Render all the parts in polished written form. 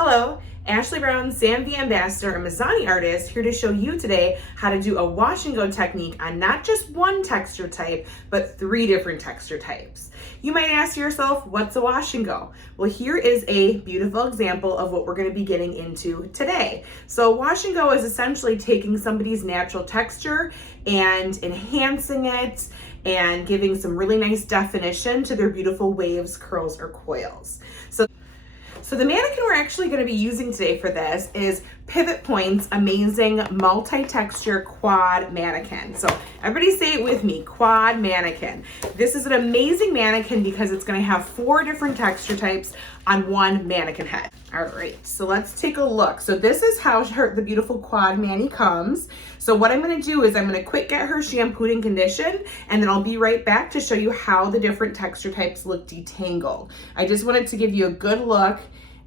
Hello, Ashley Brown, Sam the Ambassador, and Mizani artist, here to show you today how to do a wash and go technique on not just one texture type, but 3 different texture types. You might ask yourself, what's a wash and go? Well, here is a beautiful example of what we're going to be getting into today. So wash and go is essentially taking somebody's natural texture and enhancing it and giving some really nice definition to their beautiful waves, curls, or coils. So the mannequin we're actually going to be using today for this is Pivot Point's amazing multi-texture quad mannequin. So everybody say it with me, quad mannequin. This is an amazing mannequin because it's going to have 4 different texture types on one mannequin head. All right, so let's take a look. So this is how the beautiful quad mani comes. So what I'm going to do is I'm going to quick get her shampooed and conditioned, and then I'll be right back to show you how the different texture types look detangled. I just wanted to give you a good look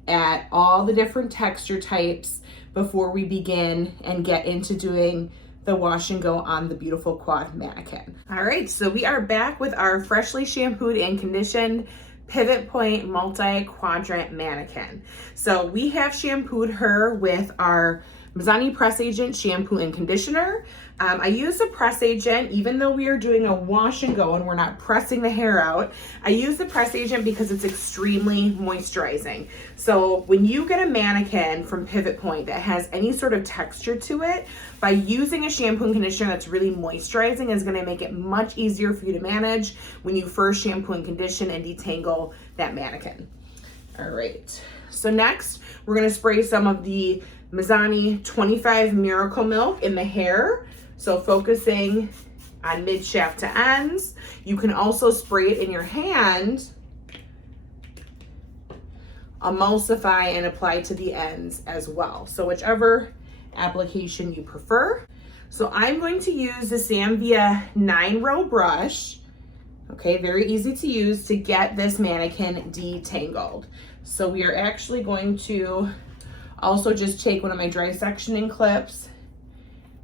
at all the different texture types before we begin and get into doing the wash and go on the beautiful quad mannequin. All right, so we are back with our freshly shampooed and conditioned Pivot Point multi-quadrant mannequin. So we have shampooed her with our Mizani Press Agent shampoo and conditioner. I use the press agent, even though we are doing a wash and go and we're not pressing the hair out. I use the press agent because it's extremely moisturizing. So when you get a mannequin from Pivot Point that has any sort of texture to it, by using a shampoo and conditioner that's really moisturizing is going to make it much easier for you to manage when you first shampoo and condition and detangle that mannequin. All right, so next we're going to spray some of the Mizani 25 Miracle Milk in the hair. So focusing on mid shaft to ends. You can also spray it in your hand, emulsify and apply to the ends as well. So whichever application you prefer. So I'm going to use the Samvia 9-row brush. Okay, very easy to use to get this mannequin detangled. So we are actually going to also just take one of my dry sectioning clips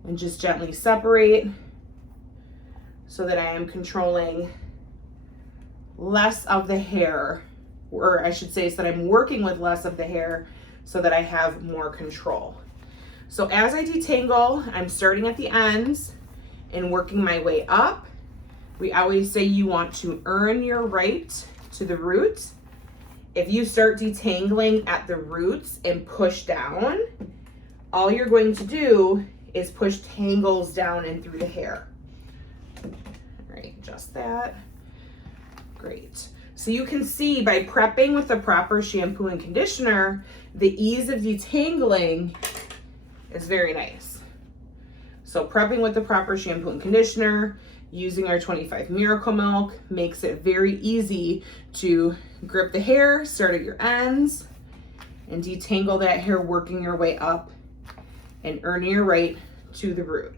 and just gently separate so that I am controlling less of the hair, or I should say so that I'm working with less of the hair so that I have more control. So as I detangle, I'm starting at the ends and working my way up. We always say you want to earn your right to the root. If you start detangling at the roots and push down, all you're going to do is push tangles down and through the hair. All right, just that. Great. So you can see by prepping with the proper shampoo and conditioner, the ease of detangling is very nice. So prepping with the proper shampoo and conditioner, using our 25 Miracle Milk makes it very easy to grip the hair, start at your ends, and detangle that hair, working your way up and earning your right to the root.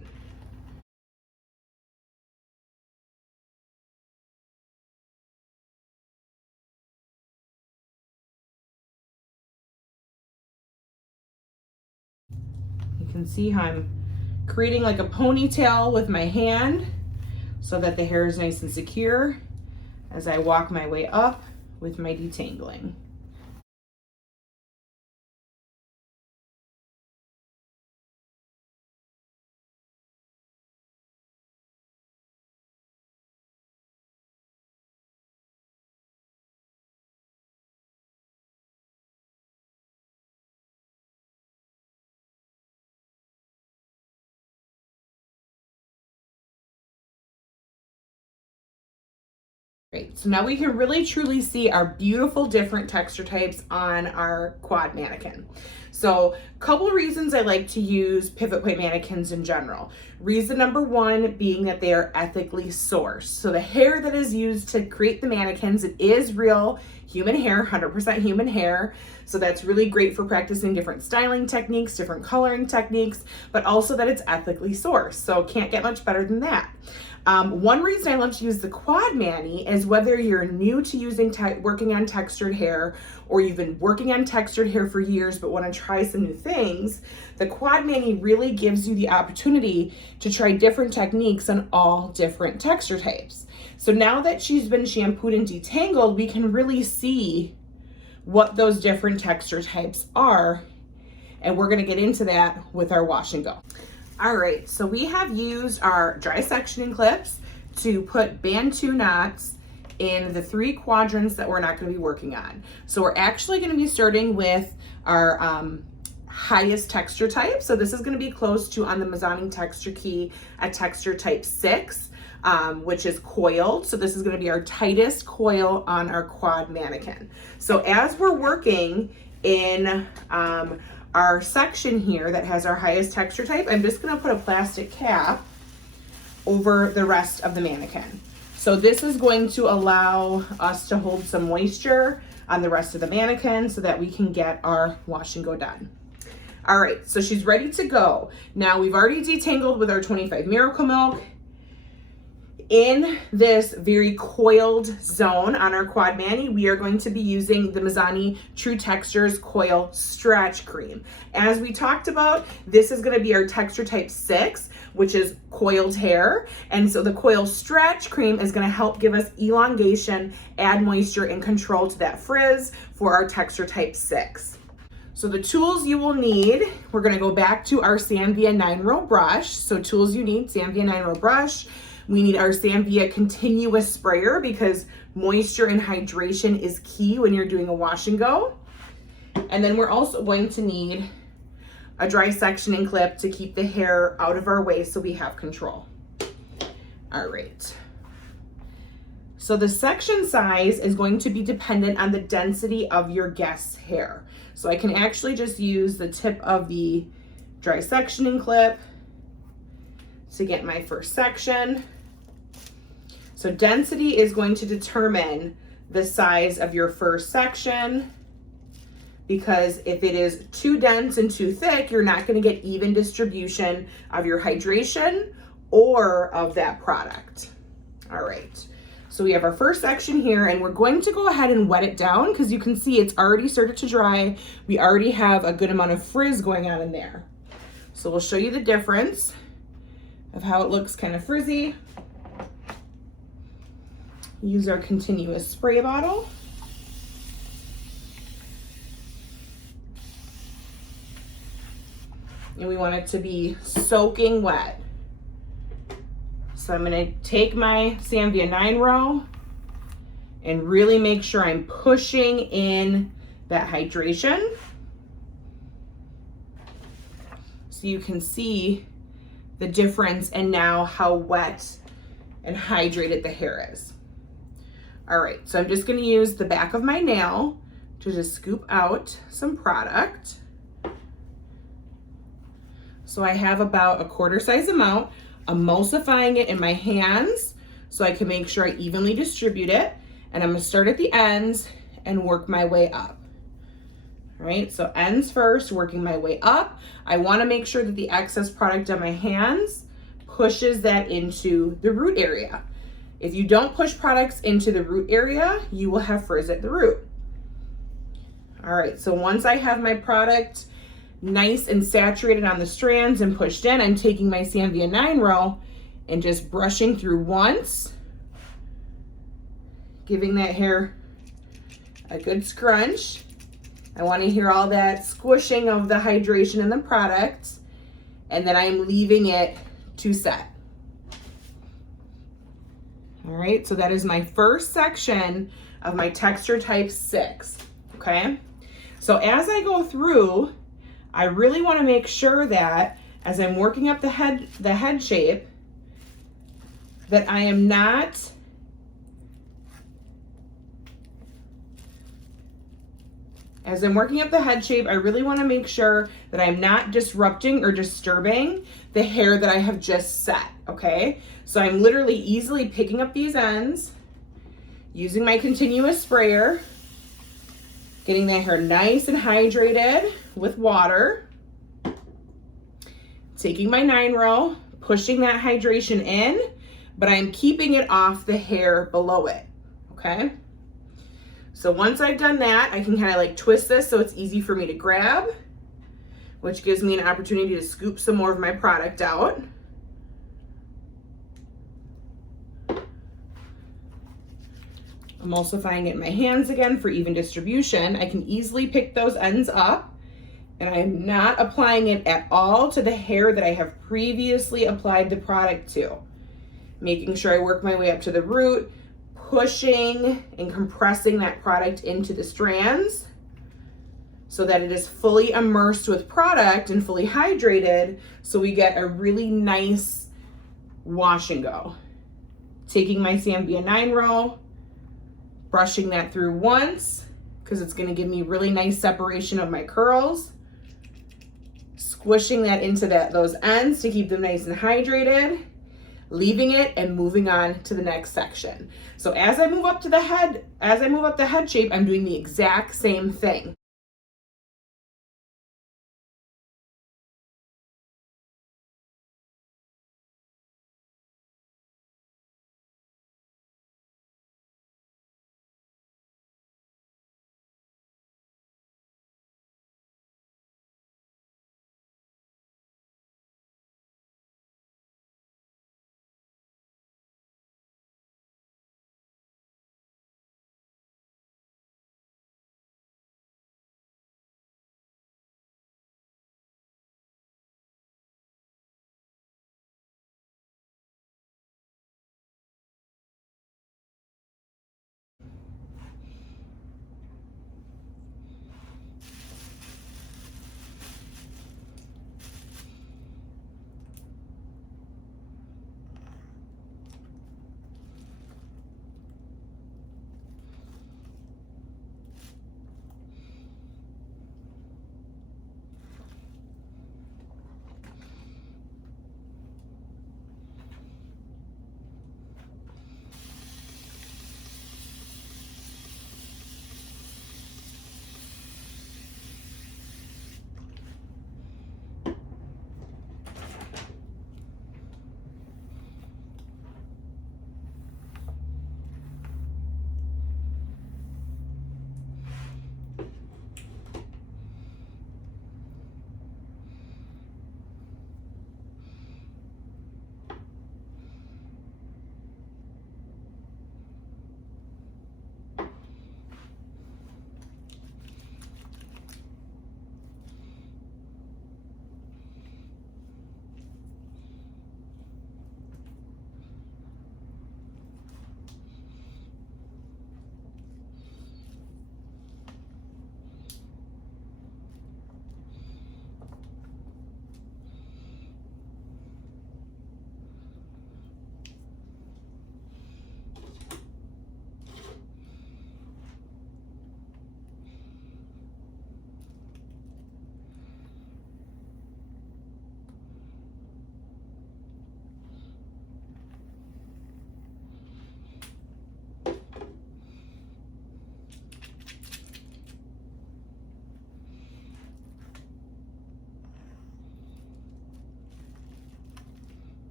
You can see how I'm creating like a ponytail with my hand so that the hair is nice and secure as I walk my way up with my detangling. Great, so now we can really truly see our beautiful different texture types on our quad mannequin. So a couple of reasons I like to use Pivot Point mannequins in general. Reason number 1 being that they are ethically sourced. So the hair that is used to create the mannequins, it is real human hair, 100% human hair. So that's really great for practicing different styling techniques, different coloring techniques, but also that it's ethically sourced. So can't get much better than that. One reason I love to use the quad mani is whether you're new to using working on textured hair, or you've been working on textured hair for years but want to try some new things, the quad mani really gives you the opportunity to try different techniques on all different texture types. So now that she's been shampooed and detangled, we can really see what those different texture types are, and we're gonna get into that with our wash and go. All right, so we have used our dry sectioning clips to put band 2 knots in the 3 quadrants that we're not gonna be working on. So we're actually gonna be starting with our highest texture type. So this is gonna be close to, on the Mizani texture key, a texture type 6, which is coiled. So this is gonna be our tightest coil on our quad mannequin. So as we're working in our section here that has our highest texture type, I'm just gonna put a plastic cap over the rest of the mannequin. So this is going to allow us to hold some moisture on the rest of the mannequin so that we can get our wash and go done. All right, so she's ready to go. Now we've already detangled with our 25 Miracle Milk. In this very coiled zone on our quad mani, we are going to be using the Mizani True Textures Coil Stretch Cream. As we talked about, this is gonna be our texture type 6, which is coiled hair. And so the Coil Stretch Cream is gonna help give us elongation, add moisture and control to that frizz for our texture type 6. So the tools you will need, we're gonna go back to our Sanvia 9-row brush. So tools you need, Sanvia 9-row brush. We need our Sanvia continuous sprayer because moisture and hydration is key when you're doing a wash and go. And then we're also going to need a dry sectioning clip to keep the hair out of our way so we have control. All right. So the section size is going to be dependent on the density of your guest's hair. So I can actually just use the tip of the dry sectioning clip to get my first section. So density is going to determine the size of your first section, because if it is too dense and too thick, you're not going to get even distribution of your hydration or of that product. All right, so we have our first section here, and we're going to go ahead and wet it down because you can see it's already started to dry. We already have a good amount of frizz going on in there. So we'll show you the difference of how it looks kind of frizzy. Use our continuous spray bottle. And we want it to be soaking wet. So I'm gonna take my Sanvia 9-row and really make sure I'm pushing in that hydration. So you can see the difference and now how wet and hydrated the hair is. All right, so I'm just gonna use the back of my nail to just scoop out some product. So I have about a quarter size amount, emulsifying it in my hands so I can make sure I evenly distribute it. And I'm gonna start at the ends and work my way up. All right, so ends first, working my way up. I wanna make sure that the excess product on my hands pushes that into the root area. If you don't push products into the root area, you will have frizz at the root. All right, so once I have my product nice and saturated on the strands and pushed in, I'm taking my Sanvia 9-row and just brushing through once, giving that hair a good scrunch. I want to hear all that squishing of the hydration in the product, and then I'm leaving it to set. All right, so that is my first section of my texture type 6, okay? So as I go through, I really want to make sure that as I'm working up the head shape, that I am not As I'm working up the head shape, I really want to make sure that I'm not disrupting or disturbing the hair that I have just set, okay? So I'm literally easily picking up these ends, using my continuous sprayer, getting that hair nice and hydrated with water, taking my 9-row, pushing that hydration in, but I'm keeping it off the hair below it, okay? So once I've done that, I can kind of like twist this so it's easy for me to grab, which gives me an opportunity to scoop some more of my product out. Emulsifying it in my hands again for even distribution. I can easily pick those ends up, and I'm not applying it at all to the hair that I have previously applied the product to. Making sure I work my way up to the root, pushing and compressing that product into the strands so that it is fully immersed with product and fully hydrated, so we get a really nice wash and go. Taking my Zambia 9 row, brushing that through once because it's going to give me really nice separation of my curls, squishing that into those ends to keep them nice and hydrated, leaving it and moving on to the next section. So as I move up to the head, as I move up the head shape, I'm doing the exact same thing.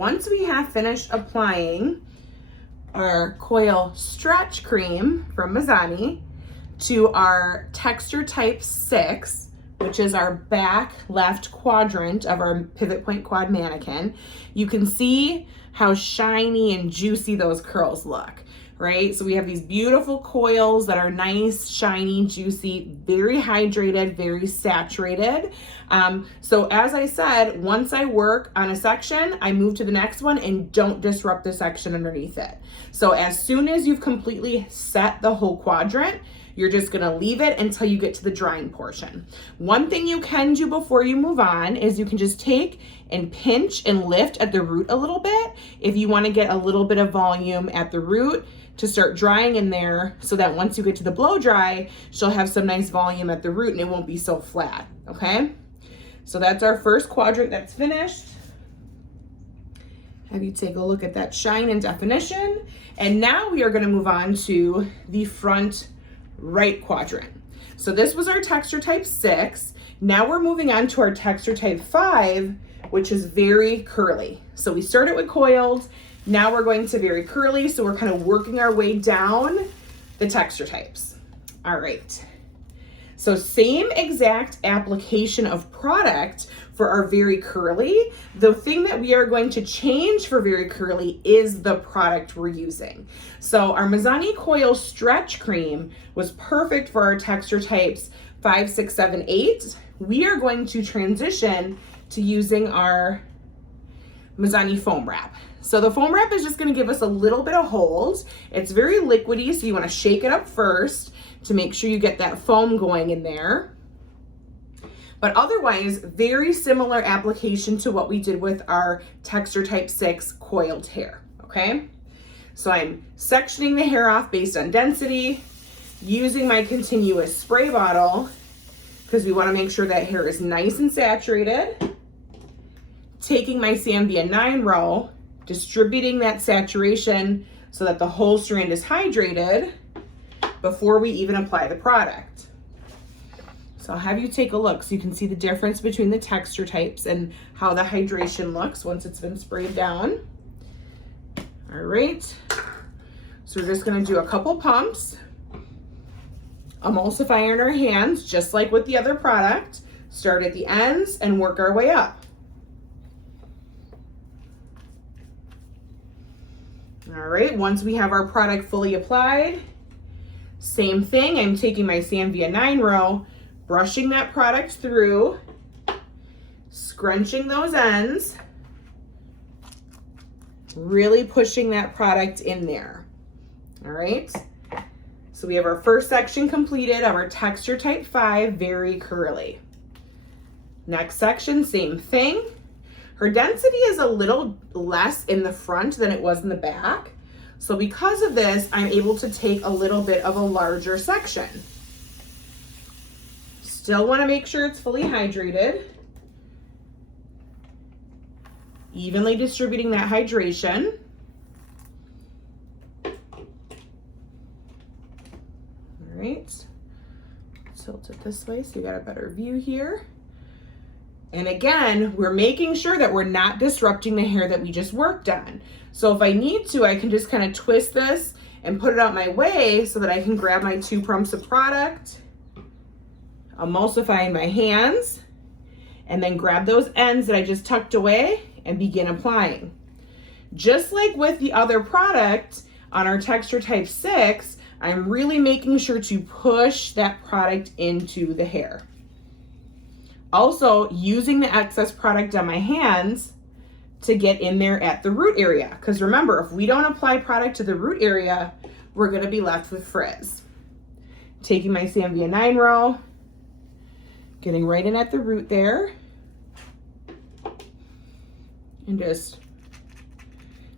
once we have finished applying our coil stretch cream from Mizani to our texture type 6, which is our back left quadrant of our pivot point quad mannequin, you can see how shiny and juicy those curls look, right? So we have these beautiful coils that are nice, shiny, juicy, very hydrated, very saturated. So as I said, once I work on a section, I move to the next one and don't disrupt the section underneath it. So as soon as you've completely set the whole quadrant, you're just gonna leave it until you get to the drying portion. One thing you can do before you move on is you can just take and pinch and lift at the root a little bit if you wanna get a little bit of volume at the root to start drying in there, so that once you get to the blow dry, she'll have some nice volume at the root and it won't be so flat, okay? So that's our first quadrant that's finished. Have you take a look at that shine and definition. And now we are gonna move on to the front right quadrant. So this was our texture type 6. Now we're moving on to our texture type 5, which is very curly. So we started with coiled, now we're going to very curly, so we're kind of working our way down the texture types. All right. So same exact application of product for our very curly. The thing that we are going to change for very curly is the product we're using. So our Mizani Coil Stretch Cream was perfect for our texture types 5, 6, 7, 8. We are going to transition to using our Mizani Foam Wrap. So the foam wrap is just gonna give us a little bit of hold. It's very liquidy, so you wanna shake it up first to make sure you get that foam going in there. But otherwise, very similar application to what we did with our texture type 6 coiled hair, okay? So I'm sectioning the hair off based on density, using my continuous spray bottle, because we wanna make sure that hair is nice and saturated, taking my Samvia 9 row, distributing that saturation so that the whole strand is hydrated before we even apply the product. So I'll have you take a look so you can see the difference between the texture types and how the hydration looks once it's been sprayed down. All right, so we're just gonna do a couple pumps, emulsify in our hands, just like with the other product. Start at the ends and work our way up. All right, once we have our product fully applied, same thing, I'm taking my Samvia 9 row, brushing that product through, scrunching those ends, really pushing that product in there. All right, so we have our first section completed of our texture type 5, very curly. Next section, same thing. Her density is a little less in the front than it was in the back. So because of this, I'm able to take a little bit of a larger section. Still want to make sure it's fully hydrated. Evenly distributing that hydration. All right, tilt it this way so you got a better view here. And again, we're making sure that we're not disrupting the hair that we just worked on. So if I need to, I can just kind of twist this and put it out my way so that I can grab my 2 pumps of product, emulsify in my hands, and then grab those ends that I just tucked away and begin applying. Just like with the other product on our texture type 6, I'm really making sure to push that product into the hair. Also, using the excess product on my hands to get in there at the root area. Because remember, if we don't apply product to the root area, we're gonna be left with frizz. Taking my Samvia 9 row, getting right in at the root there, and just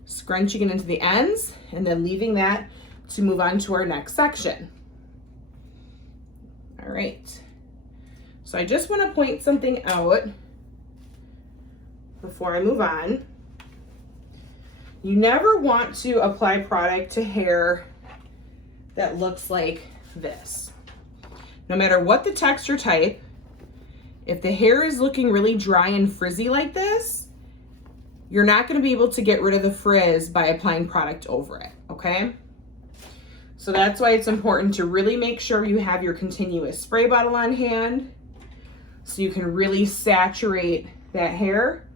scrunching it into the ends, and then leaving that to move on to our next section. All right. So I just want to point something out before I move on. You never want to apply product to hair that looks like this. No matter what the texture type, if the hair is looking really dry and frizzy like this, you're not going to be able to get rid of the frizz by applying product over it, okay? So that's why it's important to really make sure you have your continuous spray bottle on hand so you can really saturate that hair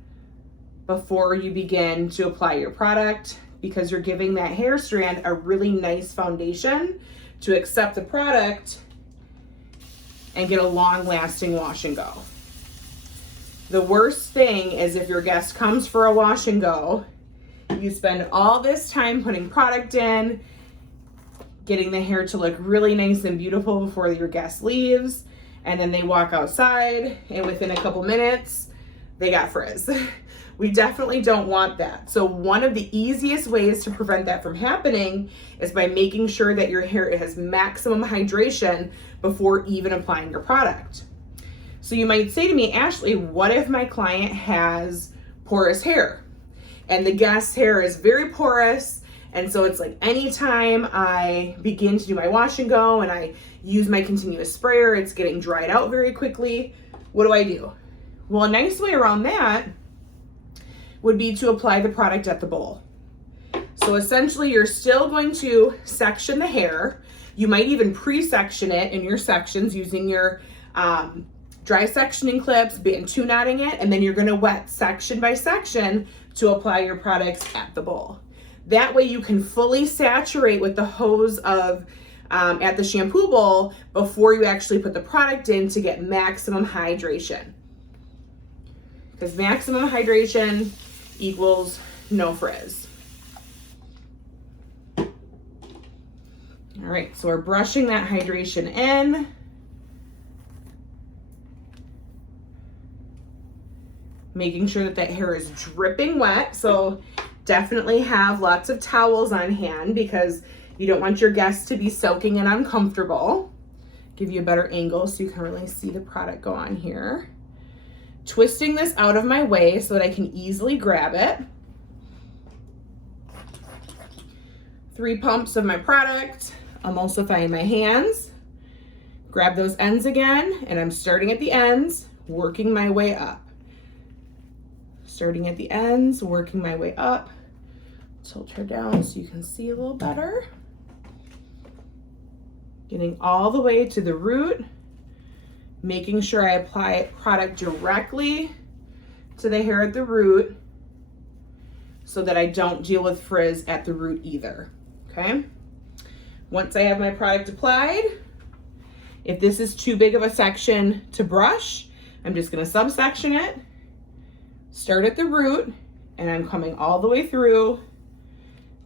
before you begin to apply your product, because you're giving that hair strand a really nice foundation to accept the product and get a long-lasting wash and go. The worst thing is if your guest comes for a wash and go, you spend all this time putting product in, getting the hair to look really nice and beautiful before your guest leaves, and then they walk outside and within a couple minutes, they got frizz. We definitely don't want that. So one of the easiest ways to prevent that from happening is by making sure that your hair has maximum hydration before even applying your product. So you might say to me, Ashley, what if my client has porous hair and the guest's hair is very porous, and so it's like anytime I begin to do my wash and go and I use my continuous sprayer, it's getting dried out very quickly. What do I do? Well, a nice way around that would be to apply the product at the bowl. So essentially you're still going to section the hair. You might even pre-section it in your sections using your dry sectioning clips, band two knotting it, and then you're gonna wet section by section to apply your products at the bowl. That way you can fully saturate with the hose of at the shampoo bowl before you actually put the product in to get maximum hydration. Because maximum hydration equals no frizz. All right, so we're brushing that hydration in. Making sure that that hair is dripping wet. So definitely have lots of towels on hand because you don't want your guests to be soaking and uncomfortable. Give you a better angle so you can really see the product go on here. Twisting this out of my way so that I can easily grab it. 3 pumps of my product, emulsifying my hands. Grab those ends again, and I'm starting at the ends, working my way up. Starting at the ends, working my way up. Tilt her down so you can see a little better. Getting all the way to the root, making sure I apply product directly to the hair at the root so that I don't deal with frizz at the root either, okay? Once I have my product applied, if this is too big of a section to brush, I'm just gonna subsection it, start at the root, and I'm coming all the way through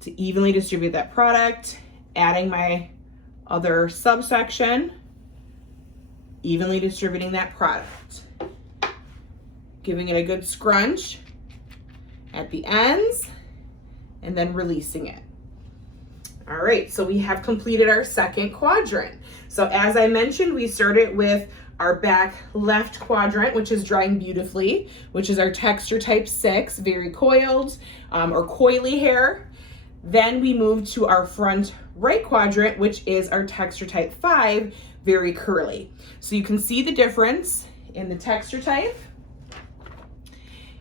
to evenly distribute that product, adding my other subsection, evenly distributing that product, giving it a good scrunch at the ends, and then releasing it. All right, so we have completed our second quadrant. So as I mentioned, we started with our back left quadrant, which is drying beautifully, which is our texture type 6, very coiled or coily hair. Then we moved to our front right quadrant, which is our texture type 5, very curly. So you can see the difference in the texture type.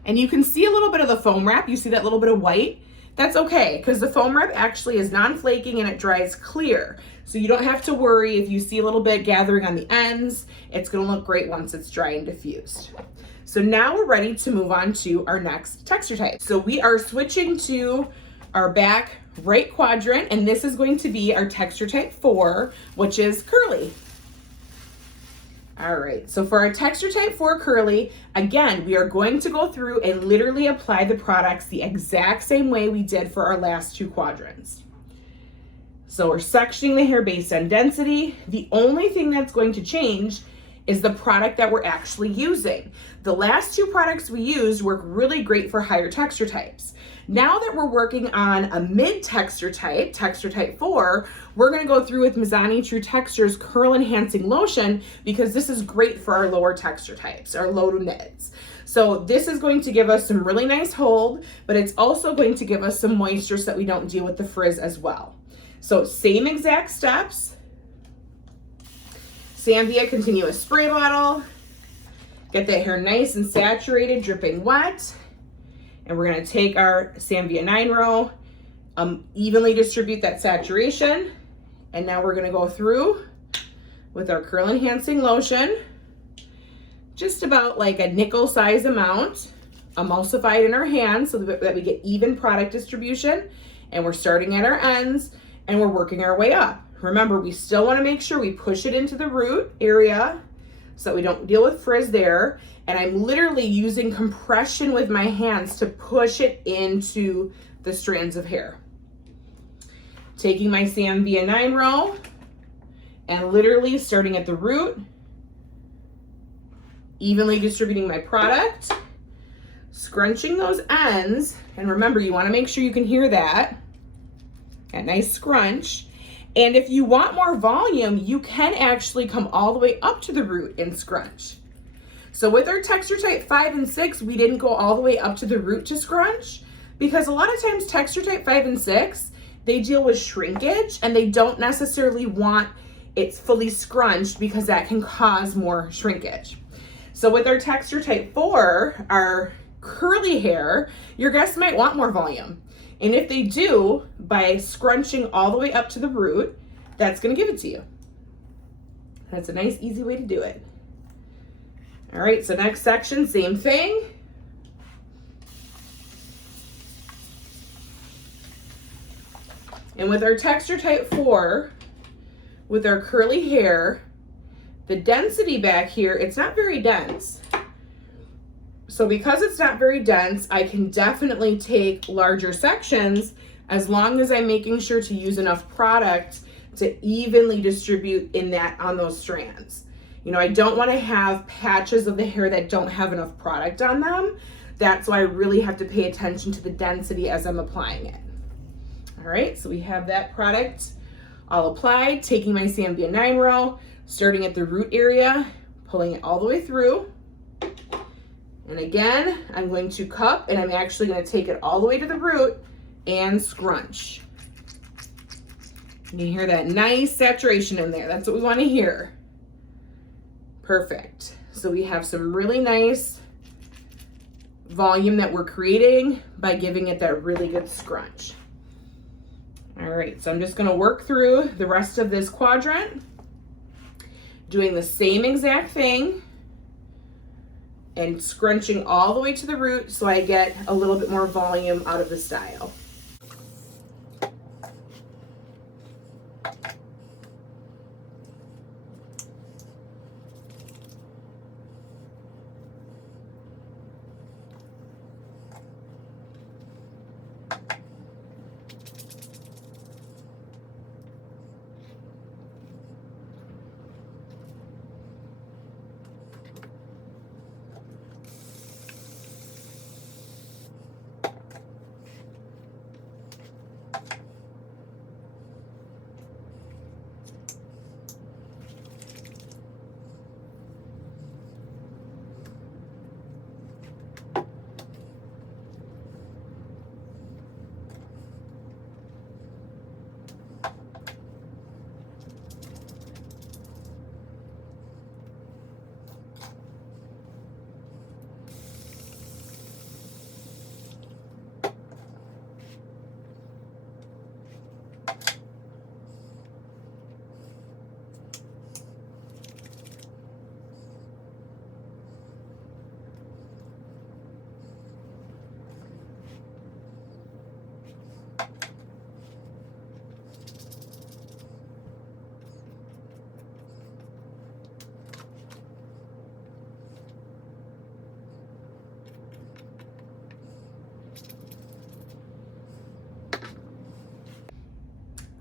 And you can see a little bit of the foam wrap. You see that little bit of white? That's okay, because the foam wrap actually is non-flaking and it dries clear. So you don't have to worry if you see a little bit gathering on the ends. It's gonna look great once it's dry and diffused. So now we're ready to move on to our next texture type. So we are switching to our back right quadrant, and this is going to be our texture type 4, which is curly. All right, so for our texture type 4 curly, again, we are going to go through and literally apply the products the exact same way we did for our last 2 quadrants. So we're sectioning the hair based on density. The only thing that's going to change is the product that we're actually using. The last 2 products we used work really great for higher texture types. Now that we're working on a mid texture type 4, we're gonna go through with Mizani True Textures Curl Enhancing Lotion because this is great for our lower texture types, our low to mids. So this is going to give us some really nice hold, but it's also going to give us some moisture so that we don't deal with the frizz as well. So same exact steps. Sanvia continuous spray bottle. Get that hair nice and saturated, dripping wet. And we're gonna take our Zambia 9 row, evenly distribute that saturation. And now we're gonna go through with our curl enhancing lotion, just about like a nickel size amount, emulsified in our hands so that we get even product distribution. And we're starting at our ends and we're working our way up. Remember, we still wanna make sure we push it into the root area so that we don't deal with frizz there. And I'm literally using compression with my hands to push it into the strands of hair. Taking my Zambia 9 row and literally starting at the root, evenly distributing my product, scrunching those ends. And remember, you wanna make sure you can hear that nice scrunch. And if you want more volume, you can actually come all the way up to the root and scrunch. So with our texture type 5 and 6, we didn't go all the way up to the root to scrunch because a lot of times texture type 5 and 6, they deal with shrinkage and they don't necessarily want it fully scrunched because that can cause more shrinkage. So with our texture type 4, our curly hair, your guests might want more volume. And if they do, by scrunching all the way up to the root, that's gonna give it to you. That's a nice, easy way to do it. All right, so next section, same thing. And with our texture type 4, with our curly hair, the density back here, it's not very dense. So because it's not very dense, I can definitely take larger sections as long as I'm making sure to use enough product to evenly distribute on those strands. You know, I don't want to have patches of the hair that don't have enough product on them. That's why I really have to pay attention to the density as I'm applying it. All right, so we have that product all applied, taking my Zambia 9 row, starting at the root area, pulling it all the way through. And again, I'm going to cup and I'm actually going to take it all the way to the root and scrunch. You hear that nice saturation in there. That's what we want to hear. Perfect. So we have some really nice volume that we're creating by giving it that really good scrunch. All right, so I'm just gonna work through the rest of this quadrant, doing the same exact thing and scrunching all the way to the root so I get a little bit more volume out of the style.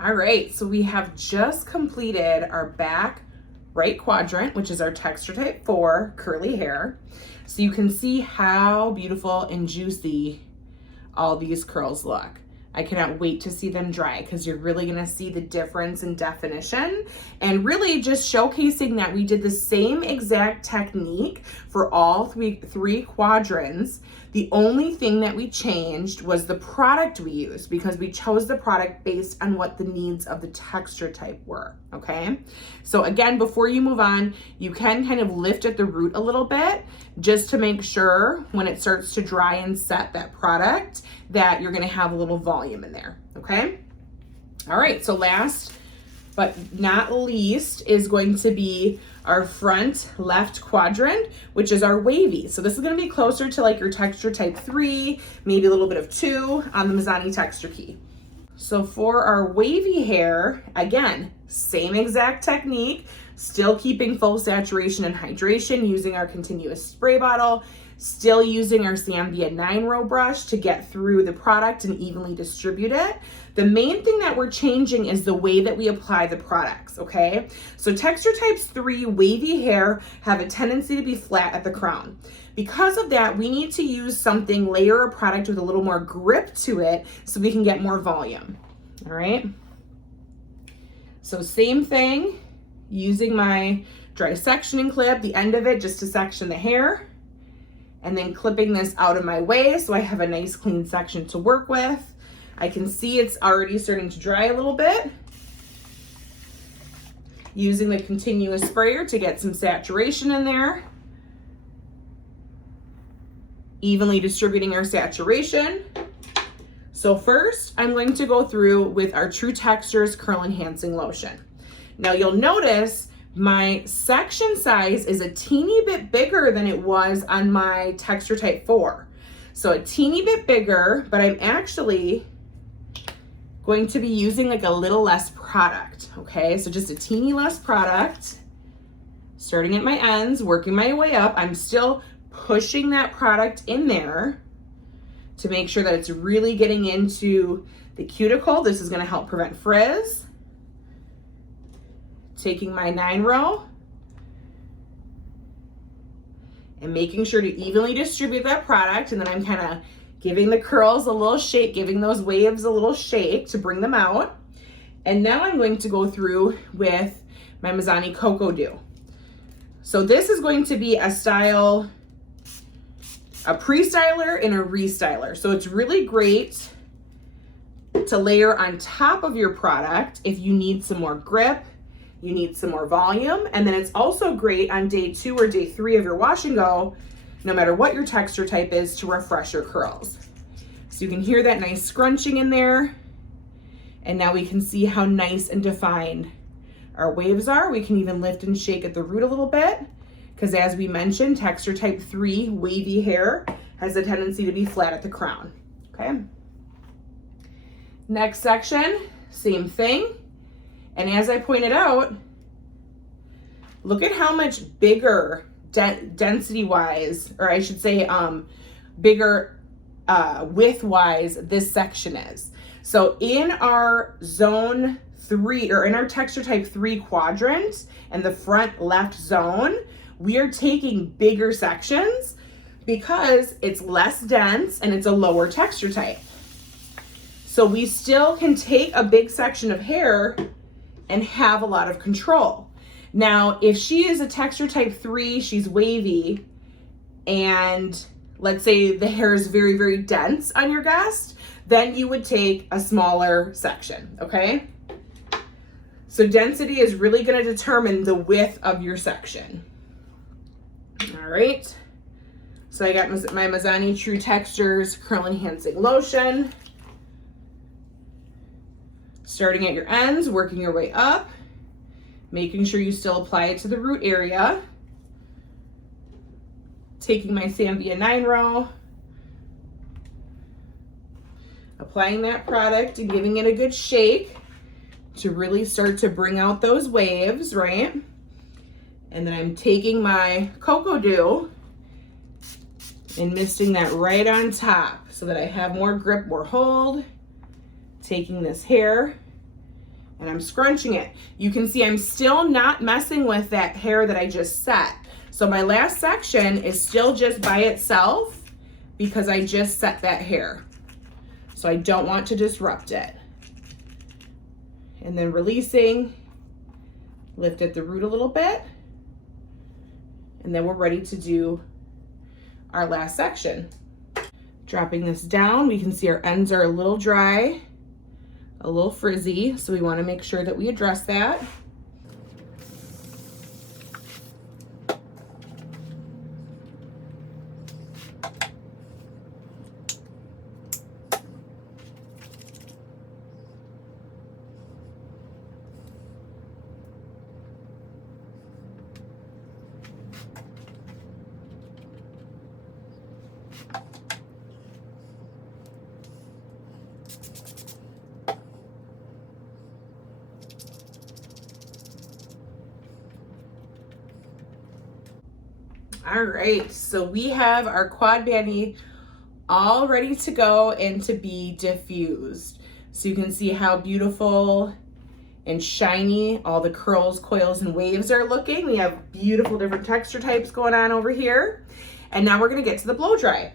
All right, so we have just completed our back right quadrant, which is our texture type 4 curly hair. So you can see how beautiful and juicy all these curls look. I cannot wait to see them dry because you're really gonna see the difference in definition and really just showcasing that we did the same exact technique for all three quadrants. The only thing that we changed was the product we used, because we chose the product based on what the needs of the texture type were, okay? So again, before you move on, you can kind of lift at the root a little bit just to make sure when it starts to dry and set that product that you're gonna have a little volume in there, okay? All right, so last but not least is going to be our front left quadrant, which is our wavy. So this is gonna be closer to like your texture type 3, maybe a little bit of 2 on the Mizani texture key. So for our wavy hair, again, same exact technique, still keeping full saturation and hydration using our continuous spray bottle, still using our Zambia 9-row brush to get through the product and evenly distribute it. The main thing that we're changing is the way that we apply the products, okay? So texture types 3 wavy hair have a tendency to be flat at the crown. Because of that, we need to use something, layer a product with a little more grip to it so we can get more volume, all right? So same thing, using my dry sectioning clip, the end of it just to section the hair, and then clipping this out of my way so I have a nice clean section to work with. I can see it's already starting to dry a little bit. Using the continuous sprayer to get some saturation in there. Evenly distributing our saturation. So first, I'm going to go through with our True Textures Curl Enhancing Lotion. Now you'll notice my section size is a teeny bit bigger than it was on my texture type 4. So a teeny bit bigger, but I'm actually going to be using like a little less product, okay? So just a teeny less product, starting at my ends, working my way up. I'm still pushing that product in there to make sure that it's really getting into the cuticle. This is gonna help prevent frizz. Taking my 9-row and making sure to evenly distribute that product, and then I'm kind of giving the curls a little shake, giving those waves a little shake to bring them out. And now I'm going to go through with my Mizani Cocoa Dew. So this is going to be a style, a pre-styler and a restyler. So it's really great to layer on top of your product if you need some more grip, you need some more volume, and then it's also great on day 2 or day 3 of your wash and go, no matter what your texture type is, to refresh your curls. So you can hear that nice scrunching in there. And now we can see how nice and defined our waves are. We can even lift and shake at the root a little bit, because as we mentioned, texture type 3 wavy hair has a tendency to be flat at the crown, okay? Next section, same thing. And as I pointed out, look at how much bigger density-wise, or I should say bigger width-wise this section is. So in our zone 3, or in our texture type 3 quadrant and the front left zone, we are taking bigger sections because it's less dense and it's a lower texture type. So we still can take a big section of hair and have a lot of control. Now, if she is a texture type 3, she's wavy, and let's say the hair is very, very dense on your guest, then you would take a smaller section, okay? So density is really gonna determine the width of your section. All right, so I got my Mizani True Textures Curl Enhancing Lotion. Starting at your ends, working your way up, making sure you still apply it to the root area. Taking my Zambia 9-row, applying that product and giving it a good shake to really start to bring out those waves, right? And then I'm taking my Cocoa Dew and misting that right on top so that I have more grip, more hold. Taking this hair and I'm scrunching it. You can see I'm still not messing with that hair that I just set. So my last section is still just by itself because I just set that hair. So I don't want to disrupt it. And then releasing, lift at the root a little bit. And then we're ready to do our last section. Dropping this down, we can see our ends are a little dry, a little frizzy, so we want to make sure that we address that. All right, so we have our quad bandi all ready to go and to be diffused. So you can see how beautiful and shiny all the curls, coils, and waves are looking. We have beautiful different texture types going on over here. And now we're gonna get to the blow dry.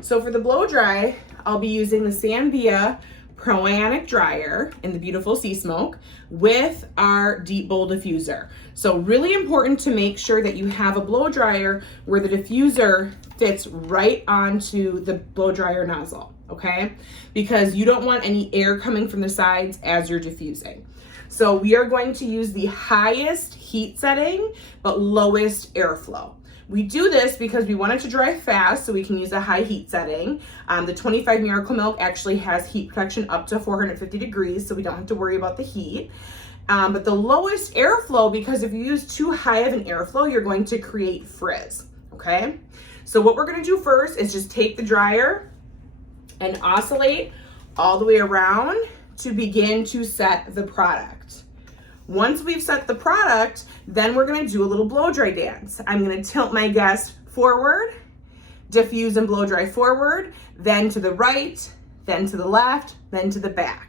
So for the blow dry, I'll be using the Sanvia Pro-Ionic dryer in the beautiful sea smoke with our deep bowl diffuser. So really important to make sure that you have a blow dryer where the diffuser fits right onto the blow dryer nozzle, okay? Because you don't want any air coming from the sides as you're diffusing. So we are going to use the highest heat setting, but lowest airflow. We do this because we want it to dry fast, so we can use a high heat setting. The 25 Miracle Milk actually has heat protection up to 450 degrees, so we don't have to worry about the heat. But the lowest airflow, because if you use too high of an airflow, you're going to create frizz, okay? So what we're gonna do first is just take the dryer and oscillate all the way around to begin to set the product. Once we've set the product, then we're gonna do a little blow dry dance. I'm gonna tilt my guest forward, diffuse and blow dry forward, then to the right, then to the left, then to the back.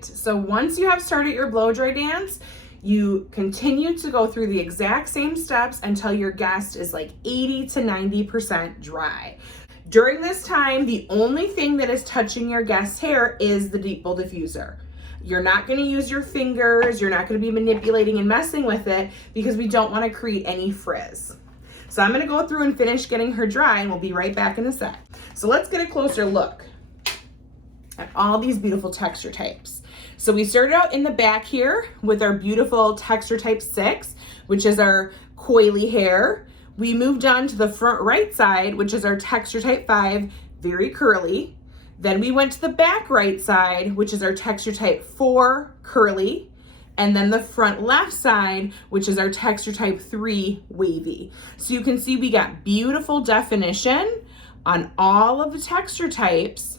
So once you have started your blow dry dance, you continue to go through the exact same steps until your guest is like 80 to 90% dry. During this time, the only thing that is touching your guest's hair is the deep bowl diffuser. You're not gonna use your fingers, you're not gonna be manipulating and messing with it because we don't wanna create any frizz. So I'm gonna go through and finish getting her dry and we'll be right back in a sec. So let's get a closer look at all these beautiful texture types. So we started out in the back here with our beautiful texture type 6, which is our coily hair. We moved on to the front right side, which is our texture type 5, very curly. Then we went to the back right side, which is our texture type 4, curly. And then the front left side, which is our texture type 3, wavy. So you can see we got beautiful definition on all of the texture types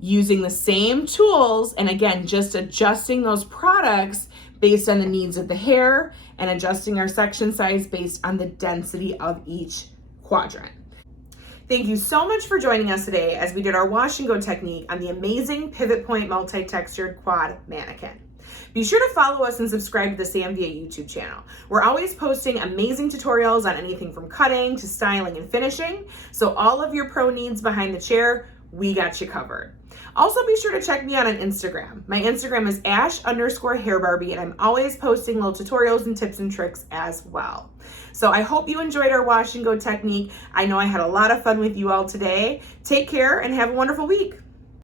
using the same tools, and again, just adjusting those products based on the needs of the hair and adjusting our section size based on the density of each quadrant. Thank you so much for joining us today as we did our wash and go technique on the amazing pivot point multi-textured quad mannequin. Be sure to follow us and subscribe to the Sam Via YouTube channel. We're always posting amazing tutorials on anything from cutting to styling and finishing. So all of your pro needs behind the chair, we got you covered. Also, be sure to check me out on Instagram. My Instagram is ash_hairbarbie, and I'm always posting little tutorials and tips and tricks as well. So I hope you enjoyed our wash and go technique. I know I had a lot of fun with you all today. Take care and have a wonderful week.